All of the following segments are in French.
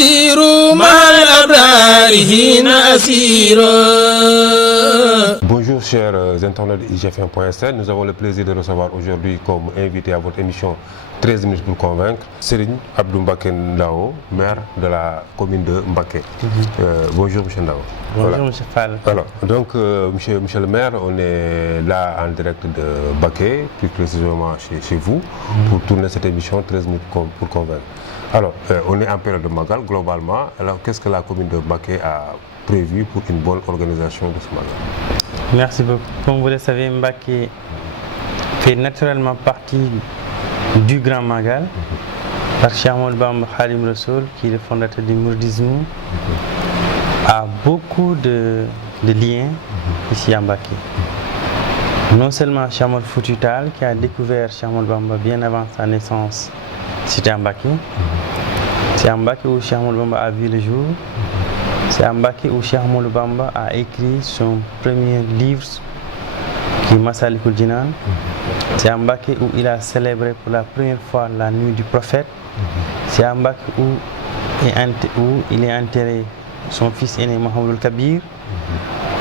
يسير مع الأبرار هنا أسير. Bonjour chers internautes de IGFM.sn, nous avons le plaisir de recevoir aujourd'hui comme invité à votre émission 13 minutes pour convaincre Serigne Abdou Mbacké Ndao, maire de la commune de Mbacké. Bonjour monsieur Ndao. Bonjour monsieur Fall. Alors, donc monsieur le maire, on est là en direct de Mbacké, plus précisément chez vous, pour tourner cette émission 13 minutes pour convaincre. Alors, on est en période de Magal globalement. Alors, qu'est-ce que la commune de Mbacké a prévu pour une bonne organisation de ce Magal? Merci beaucoup. Comme vous le savez, Mbacké fait naturellement partie du Grand Magal, par Cheikh Ahmadou Bamba Khadim Rassoul, qui est le fondateur du mouridisme, a beaucoup de liens ici à Mbacké. Non seulement Cheikh Omar Foutiyou Tall, qui a découvert Cheikh Ahmadou Bamba bien avant sa naissance, c'était à Mbacké. C'est à Mbacké où Cheikh Ahmadou Bamba a vu le jour. C'est à Mbacké où Cheikh Ahmadou Bamba a écrit son premier livre, qui est Massalikul Jinan. C'est à Mbacké où il a célébré pour la première fois la nuit du prophète. C'est à Mbacké où il est enterré son fils aîné Mohamedou Kabir.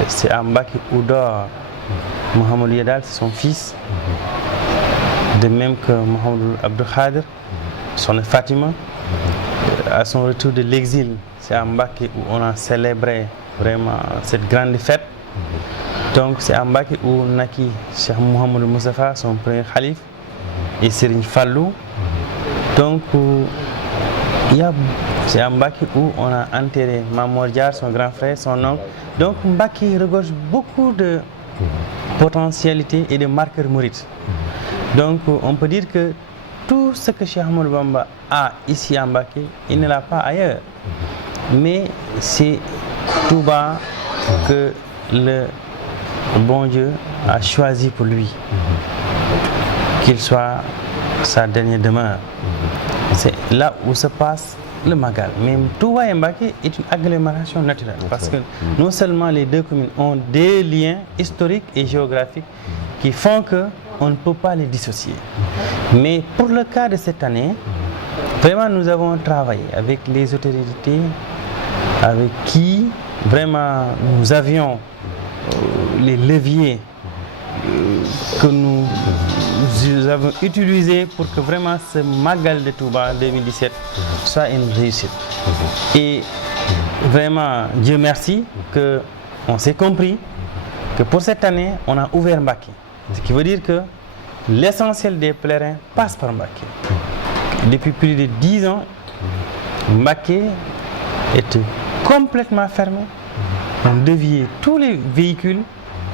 C'est à Mbacké où dort Mohamedou Yadal, c'est son fils. De même que Mohamedou Abdou Khadir, son Fatima. À son retour de l'exil, c'est à Mbacké où on a célébré vraiment cette grande fête. Donc c'est à Mbacké où naquit Cheikh Mouhamadou Moustapha, son premier khalife, et Serigne Fallou. Donc c'est à Mbacké où on a enterré Mamor Diar, son grand frère, son oncle. Donc Mbacké regorge beaucoup de potentialités et de marqueurs mourides. Donc on peut dire que tout ce que Cheikh Ahmadou Bamba a ici à Mbacké, il ne l'a pas ailleurs. Mais c'est Touba que le bon Dieu a choisi pour lui, qu'il soit sa dernière demeure. C'est là où se passe le Magal. Mais Touba et Mbacké est une agglomération naturelle, parce que non seulement les deux communes ont des liens historiques et géographiques qui font que on ne peut pas les dissocier. Mais pour le cas de cette année, vraiment nous avons travaillé avec les autorités avec qui vraiment nous avions les leviers que nous avons utilisés pour que vraiment ce Magal de Touba 2017 soit une réussite. Et vraiment, Dieu merci qu'on s'est compris que pour cette année, on a ouvert Mbacké. Ce qui veut dire que l'essentiel des pèlerins passe par Mbacké. Depuis plus de 10 ans, Mbacké était complètement fermé. On déviait tous les véhicules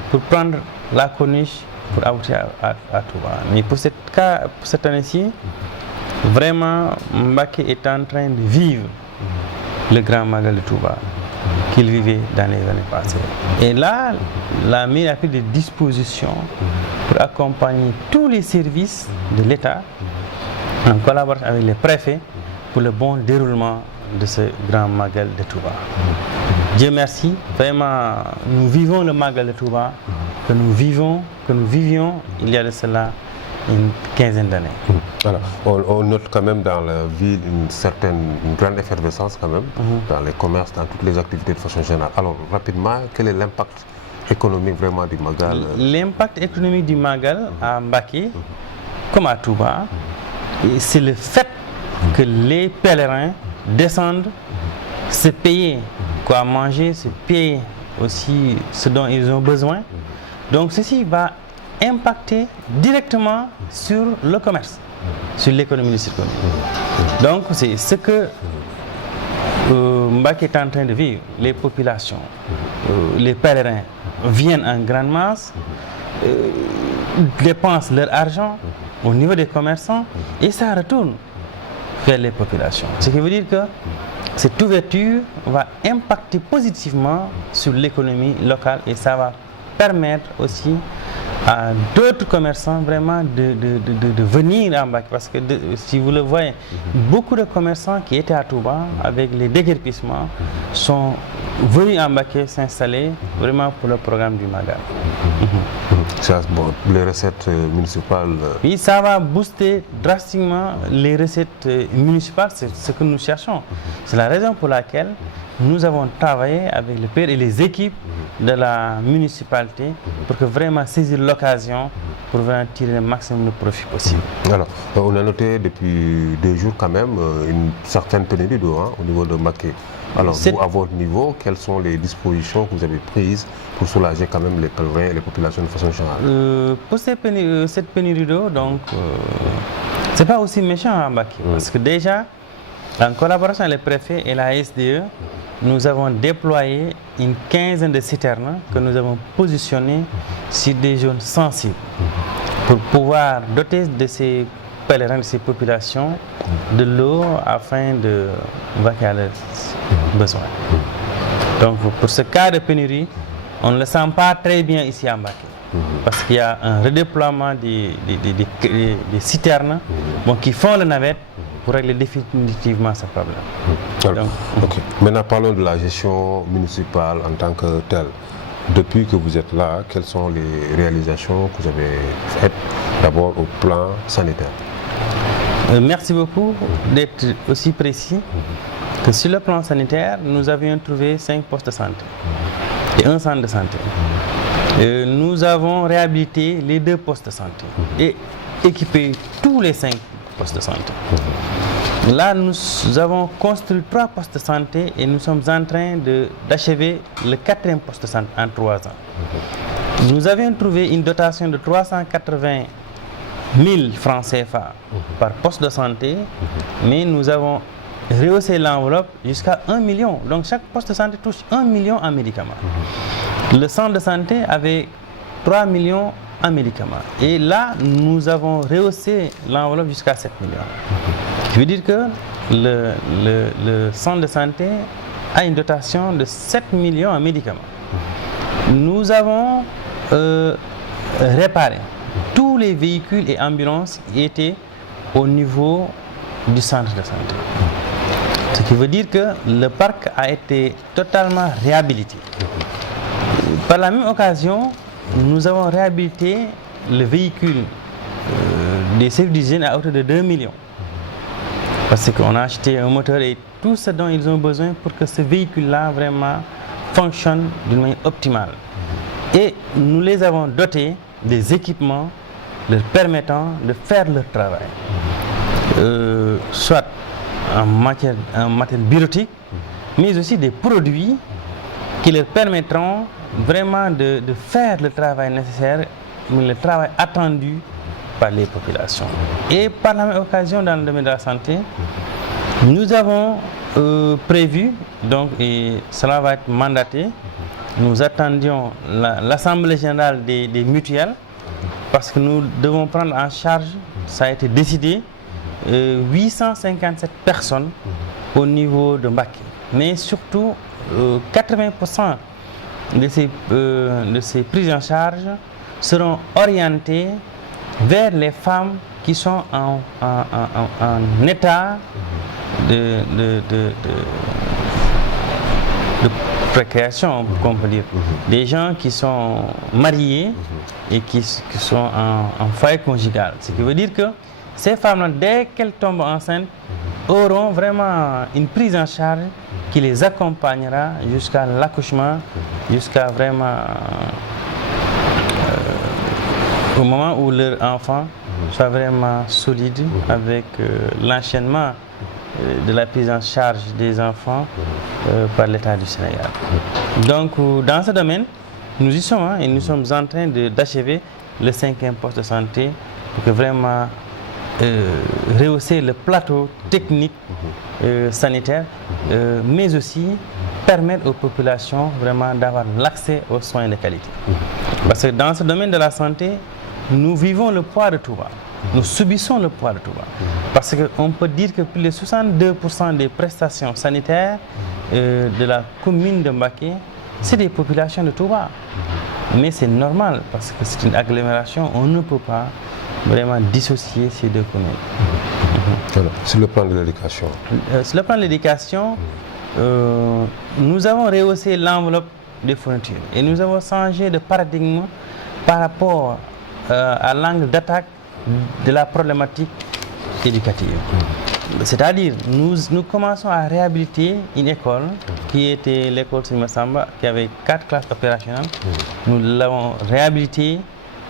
pour prendre la corniche pour aboutir à Touba. Mais pour cette année-ci, vraiment, Mbacké est en train de vivre le grand Magal de Touba qu'il vivait dans les années passées. Et là, la mairie a pris des dispositions pour accompagner tous les services de l'État en collaboration avec les préfets pour le bon déroulement de ce grand Magal de Touba. Dieu merci, vraiment, nous vivons le Magal de Touba que nous vivions il y a de cela une quinzaine d'années. Alors, on note quand même dans la ville une grande effervescence quand même, dans les commerces, dans toutes les activités de façon générale. Alors, rapidement, quel est l'impact économique vraiment du Magal? L'impact économique du Magal à Mbacké, comme à Touba, c'est le fait que les pèlerins descendent, se payer quoi manger, se payer aussi ce dont ils ont besoin. Donc ceci va impacter directement sur le commerce, sur l'économie de cette commune. Donc c'est ce que Mbacké est en train de vivre. Les populations, les pèlerins viennent en grande masse, dépensent leur argent au niveau des commerçants et ça retourne vers les populations. Ce qui veut dire que cette ouverture va impacter positivement sur l'économie locale et ça va permettre aussi à d'autres commerçants vraiment de venir à Mbacké. Parce que si vous le voyez, beaucoup de commerçants qui étaient à Touba avec les déguerpissements sont venus à Mbacké s'installer vraiment pour le programme du Magal. Ça, bon, les recettes municipales. Oui, ça va booster drastiquement les recettes municipales, c'est ce que nous cherchons. C'est la raison pour laquelle nous avons travaillé avec le père et les équipes de la municipalité pour que vraiment saisir l'occasion pour vraiment tirer le maximum de profit possible. Alors, on a noté depuis 2 jours quand même une certaine pénurie d'eau au niveau de Mbacké. Alors, vous, à votre niveau, quelles sont les dispositions que vous avez prises pour soulager quand même les pèlerins et les populations de façon générale? Pour cette pénurie d'eau, donc, c'est pas aussi méchant à Mbacké, parce que déjà, en collaboration avec le préfet et la SDE, nous avons déployé une quinzaine de citernes que nous avons positionnées sur des zones sensibles pour pouvoir doter de ces pèlerins, de ces populations, de l'eau afin de vaquer à leurs besoins. Donc pour ce cas de pénurie, on ne le sent pas très bien ici à Mbacké. Parce qu'il y a un redéploiement des citernes qui font la navette pour régler définitivement ce problème. Alors, okay. Maintenant, parlons de la gestion municipale en tant que telle. Depuis que vous êtes là, quelles sont les réalisations que vous avez faites d'abord au plan sanitaire? Merci beaucoup d'être aussi précis que sur le plan sanitaire, nous avions trouvé 5 postes de santé et un centre de santé. Nous avons réhabilité les 2 postes de santé et équipé tous les 5 postes de santé. Là, nous avons construit 3 postes de santé et nous sommes en train d'achever le 4e poste de santé en 3 ans. Nous avions trouvé une dotation de 380 000 francs CFA par poste de santé, mais nous avons rehaussé l'enveloppe jusqu'à 1 million. Donc chaque poste de santé touche 1 million en médicaments. Le centre de santé avait 3 millions en médicaments. Et là, nous avons rehaussé l'enveloppe jusqu'à 7 millions. Je veux dire que le centre de santé a une dotation de 7 millions en médicaments. Nous avons réparé tous les véhicules et ambulances qui étaient au niveau du centre de santé. Ce qui veut dire que le parc a été totalement réhabilité. Par la même occasion, nous avons réhabilité le véhicule des services d'hygiène à hauteur de 2 millions. Parce qu'on a acheté un moteur et tout ce dont ils ont besoin pour que ce véhicule-là vraiment fonctionne d'une manière optimale. Et nous les avons dotés des équipements leur permettant de faire leur travail. Soit en matière bureautique, mais aussi des produits qui leur permettront vraiment de faire le travail nécessaire, le travail attendu par les populations. Et par la même occasion, dans le domaine de la santé, nous avons prévu, donc, et cela va être mandaté, nous attendions l'Assemblée générale des mutuelles, parce que nous devons prendre en charge, ça a été décidé, 857 personnes au niveau de Mbacké. Mais surtout, 80% de ces prises en charge seront orientées vers les femmes qui sont en état de précréation, on peut dire. Des gens qui sont mariés et qui sont en foyer conjugal. Ce qui veut dire que ces femmes-là, dès qu'elles tombent enceintes, auront vraiment une prise en charge qui les accompagnera jusqu'à l'accouchement, jusqu'à vraiment au moment où leur enfant soit vraiment solide avec l'enchaînement de la prise en charge des enfants par l'État du Sénégal. Donc dans ce domaine, nous y sommes et nous sommes en train d'achever le 5e poste de santé pour que vraiment rehausser le plateau technique sanitaire, mais aussi permettre aux populations vraiment d'avoir l'accès aux soins de qualité. Parce que dans ce domaine de la santé, nous vivons le poids de Touba. Nous subissons le poids de Touba. Parce qu'on peut dire que plus de 62% des prestations sanitaires de la commune de Mbacké, c'est des populations de Touba. Mais c'est normal parce que c'est une agglomération, on ne peut pas vraiment dissocier ces 2 communes. Alors, sur le plan de l'éducation. Sur le plan de l'éducation, nous avons rehaussé l'enveloppe des fournitures et nous avons changé de paradigme par rapport à l'angle d'attaque de la problématique éducative. C'est-à-dire, nous commençons à réhabiliter une école qui était l'école Serigne Massamba, qui avait 4 classes opérationnelles. Nous l'avons réhabilitée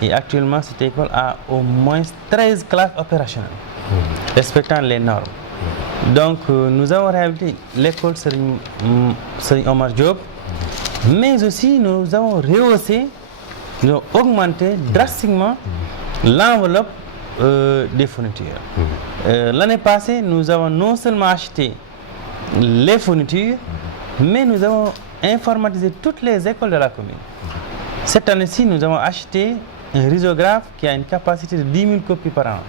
et actuellement cette école a au moins 13 classes opérationnelles, respectant les normes. Donc nous avons réhabilité l'école Serigne Omar Diop, mais aussi nous avons rehaussé, nous avons augmenté drastiquement l'enveloppe des fournitures. L'année passée, nous avons non seulement acheté les fournitures, mais nous avons informatisé toutes les écoles de la commune. Cette année-ci, nous avons acheté un risographe qui a une capacité de 10 000 copies par an,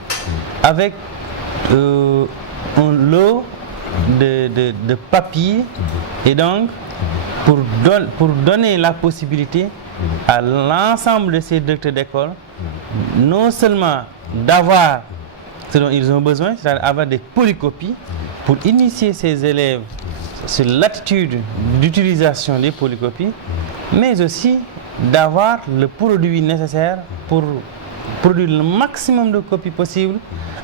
avec un lot de papier, et donc pour donner la possibilité à l'ensemble de ces directeurs d'école non seulement d'avoir ce dont ils ont besoin, c'est-à-dire avoir des polycopies pour initier ces élèves sur l'attitude d'utilisation des polycopies, mais aussi d'avoir le produit nécessaire pour produire le maximum de copies possibles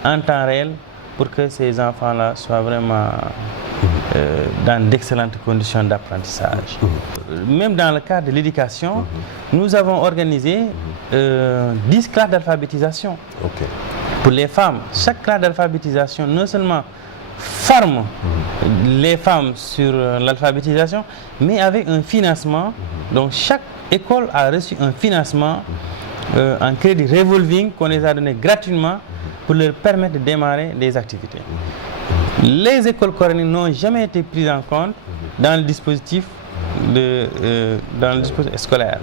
en temps réel pour que ces enfants-là soient vraiment dans d'excellentes conditions d'apprentissage. Même dans le cadre de l'éducation, nous avons organisé 10 classes d'alphabétisation. Pour les femmes, chaque classe d'alphabétisation non seulement forme les femmes sur l'alphabétisation, mais avec un financement. Donc chaque école a reçu un financement en crédit revolving qu'on les a donné gratuitement pour leur permettre de démarrer des activités. Les écoles coraniques n'ont jamais été prises en compte dans le dispositif scolaire.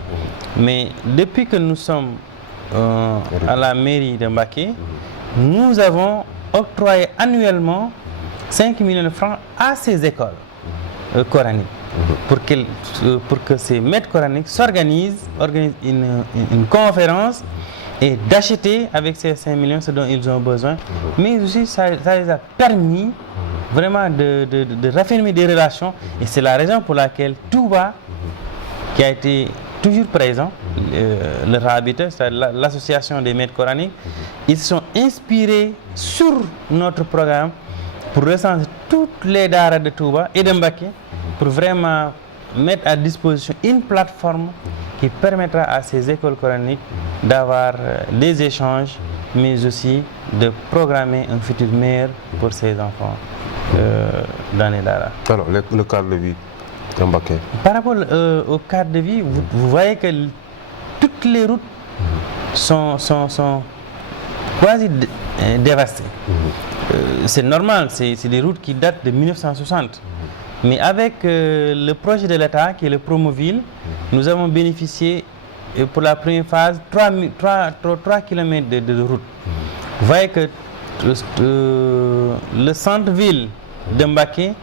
Mais depuis que nous sommes à la mairie de Mbacké, nous avons octroyé annuellement 5 millions de francs à ces écoles coraniques pour que ces maîtres coraniques organisent une conférence et d'acheter avec ces 5 millions ce dont ils ont besoin. Mais aussi ça les a permis vraiment de raffermir des relations, et c'est la raison pour laquelle Touba, qui a été toujours présent, le Rahabiteur, c'est-à-dire l'association des maîtres coraniques, ils se sont inspirés sur notre programme pour recenser toutes les daara de Touba et de Mbacké pour vraiment mettre à disposition une plateforme qui permettra à ces écoles coraniques d'avoir des échanges, mais aussi de programmer un futur meilleur pour ces enfants dans les daara. Alors, le cadre de vie de Mbacké. Par rapport au cadre de vie, vous voyez que toutes les routes sont quasi dévastées. C'est normal, c'est des routes qui datent de 1960. Mais avec le projet de l'État, qui est le Promoville, nous avons bénéficié pour la première phase 3 km de route. Vous voyez que le centre-ville de Mbacké,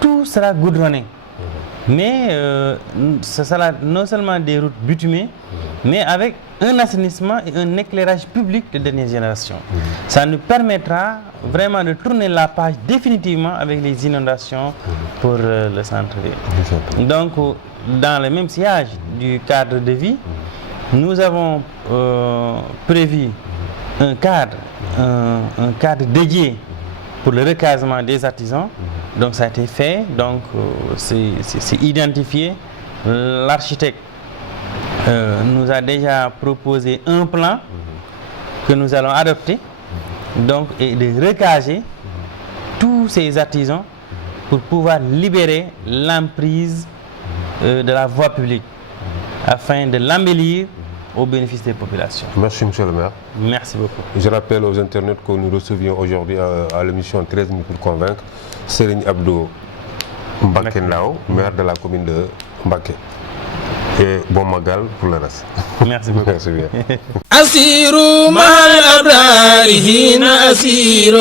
tout sera goudronné. Mais ce sera non seulement des routes bitumées, mais avec un assainissement et un éclairage public de dernière génération. Ça nous permettra vraiment de tourner la page définitivement avec les inondations pour le centre-ville. Donc, dans le même sillage du cadre de vie, nous avons prévu un cadre dédié pour le recasement des artisans. Donc ça a été fait, donc c'est identifié. L'architecte nous a déjà proposé un plan que nous allons adopter, donc, et de recaser tous ces artisans pour pouvoir libérer l'emprise de la voie publique afin de l'embellir au bénéfice des populations. Merci, monsieur le maire. Merci beaucoup. Je rappelle aux internautes que nous recevions aujourd'hui à l'émission 13 minutes pour convaincre Serigne Abdou Mbacké Ndao, maire de la commune de Mbacké. Et bon magal pour le reste. Merci beaucoup. Merci bien. Asiru mal abrari hina asiru.